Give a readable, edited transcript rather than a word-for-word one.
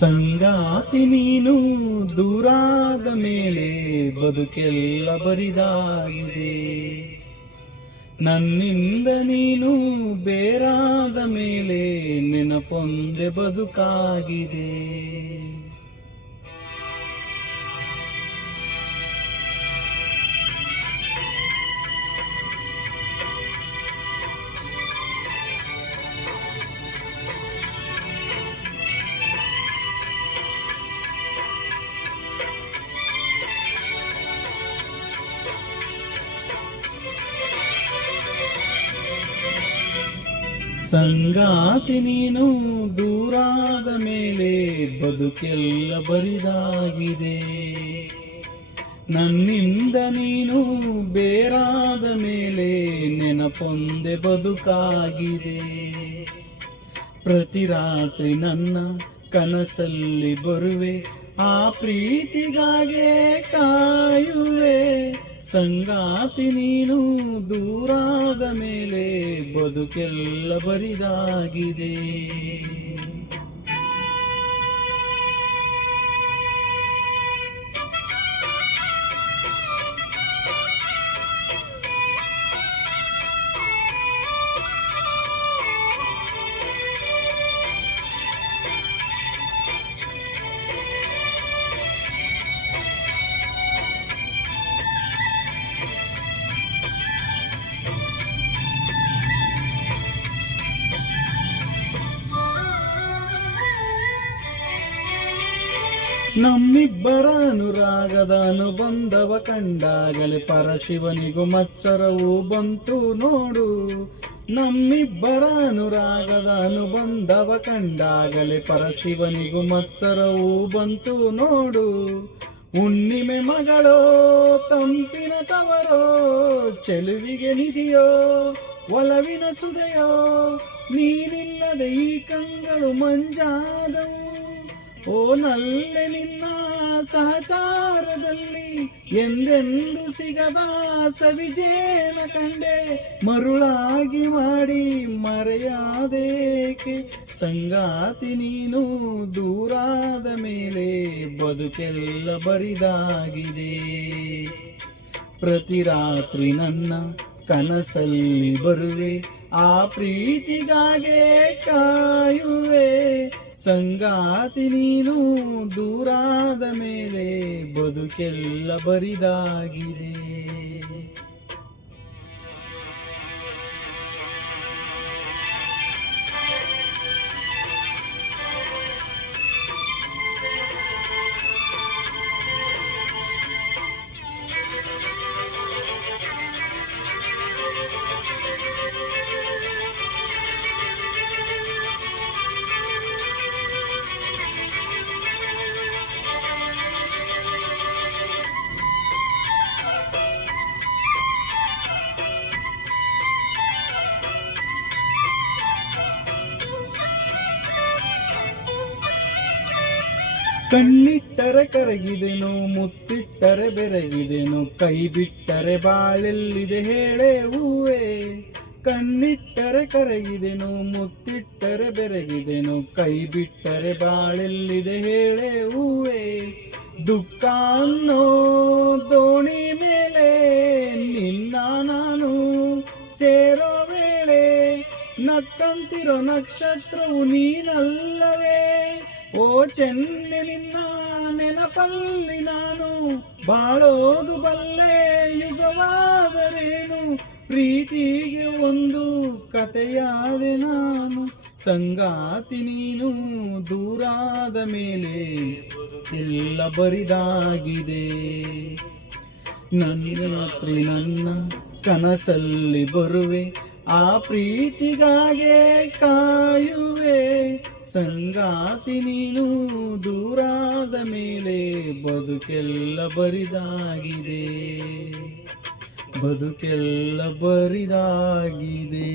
ಸಂಗಾತಿ ನೀನು ದೂರಾದ ಮೇಲೆ ಬದುಕೆಲ್ಲ ಬರಿದಾಗಿದೆ. ನನ್ನಿಂದ ನೀನು ಬೇರಾದ ಮೇಲೆ ನೆನಪೊಂದೆ ಬದುಕಾಗಿದೆ. ಸಂಗಾತಿ ನೀನು ದೂರಾದ ಮೇಲೆ ಬದುಕೆಲ್ಲ ಬರಿದಾಗಿದೆ. ನನ್ನಿಂದ ನೀನು ಬೇರಾದ ಮೇಲೆ ನೆನಪೊಂದೆ ಬದುಕಾಗಿದೆ. ಪ್ರತಿ ರಾತ್ರಿ ನನ್ನ ಕನಸಲ್ಲಿ ಬರುವೆ, ಆ ಪ್ರೀತಿಗಾಗೆ ಕಾಯುವೆ. ಸಂಗಾತಿ ನೀನು ದೂರಾದ ಮೇಲೆ ಬದುಕೆಲ್ಲ ಬರಿದಾಗಿದೆ. ನಮ್ಮಿಬ್ಬರ ಅನುರಾಗದ ಅನುಬಂಧವ ಕಂಡಾಗಲೇ ಪರಶಿವನಿಗೂ ಮತ್ಸರವು ಬಂತು ನೋಡು. ನಮ್ಮಿಬ್ಬರ ಅನುರಾಗದ ಅನುಬಂಧವ ಕಂಡಾಗಲೇ ಪರಶಿವನಿಗೂ ಮತ್ಸರವು ಬಂತು ನೋಡು. ಹುಣ್ಣಿಮೆ ಮಗಳೋ ತಂಪಿನ ತವರೋ, ಚೆಲುವಿಗೆ ನಿಧಿಯೋ ಒಲವಿನ ಸುದೆಯೋ, ನೀನಿಲ್ಲದೆ ಈ ಕಂಗಳು ಮಂಜಾದವು. ಓ ನಲ್ಲೆ ನಿನ್ನ ಸಹಚಾರದಲ್ಲಿ ಎಂದೆಂದು ಸಿಗದ ಸವಿಜೇನ ಕಂಡೆ, ಮರುಳಾಗಿ ಮಾಡಿ ಮರೆಯಾದೇಕೆ. ಸಂಗಾತಿ ನೀನು ದೂರಾದ ಮೇಲೆ ಬದುಕೆಲ್ಲ ಬರಿದಾಗಿದೆ. ಪ್ರತಿ ರಾತ್ರಿ ನನ್ನ ಕನಸಲ್ಲಿ ಬರುವೆ, ಆ ಪ್ರೀತಿಗಾಗೆ ಕಾಯುವೆ. ಸಂಗಾತಿ ನೀನು ದೂರಾದ ಮೇಲೆ ಬದುಕೆಲ್ಲ ಬರಿದಾಗಿದೆ. ಕಣ್ಣಿಟ್ಟರೆ ಕರಗಿದೆನು, ಮುತ್ತಿಟ್ಟರೆ ಬೆರಗಿದೆನು, ಕೈ ಬಿಟ್ಟರೆ ಬಾಳೆಲ್ಲಿದೆ ಹೇಳೆ ಹೂವೆ. ಕಣ್ಣಿಟ್ಟರೆ ಕರಗಿದೆನು, ಮುತ್ತಿಟ್ಟರೆ ಬೆರಗಿದೆನು, ಕೈ ಬಿಟ್ಟರೆ ಬಾಳೆಲ್ಲಿದೆ ಹೇಳೆ ಹೂವೆ. ದುಃಖ ಅನ್ನೋ ದೋಣಿ ಮೇಲೆ ನಿನ್ನ ನಾನು ಸೇರೋ ವೇಳೆ, ನಕ್ಕಂತಿರೋ ನಕ್ಷತ್ರವು ನೀನಲ್ಲವೇ. ಓ ಚೆನ್ನೆ ನಿನ್ನ ನೆನಪಲ್ಲಿ ನಾನು ಬಾಳೋದು ಬಲ್ಲೆ ಯುಗವಾದರೇನು. ಪ್ರೀತಿಗೆ ಒಂದು ಕಥೆಯಾದೆ ನಾನು. ಸಂಗಾತಿ ನೀನು ದೂರಾದ ಮೇಲೆ ಎಲ್ಲ ಬರಿದಾಗಿದೆ. ನನ್ನ ರಾತ್ರಿ ನನ್ನ ಕನಸಲ್ಲಿ ಬರುವೆ, ಆ ಪ್ರೀತಿಗಾಗೆ ಕಾಯುವೆ. ಸಂಗಾತಿ ನೀನು ದೂರಾದ ಮೇಲೆ ಬದುಕೆಲ್ಲ ಬರಿದಾಗಿದೆ. ಬದುಕೆಲ್ಲ ಬರಿದಾಗಿದೆ.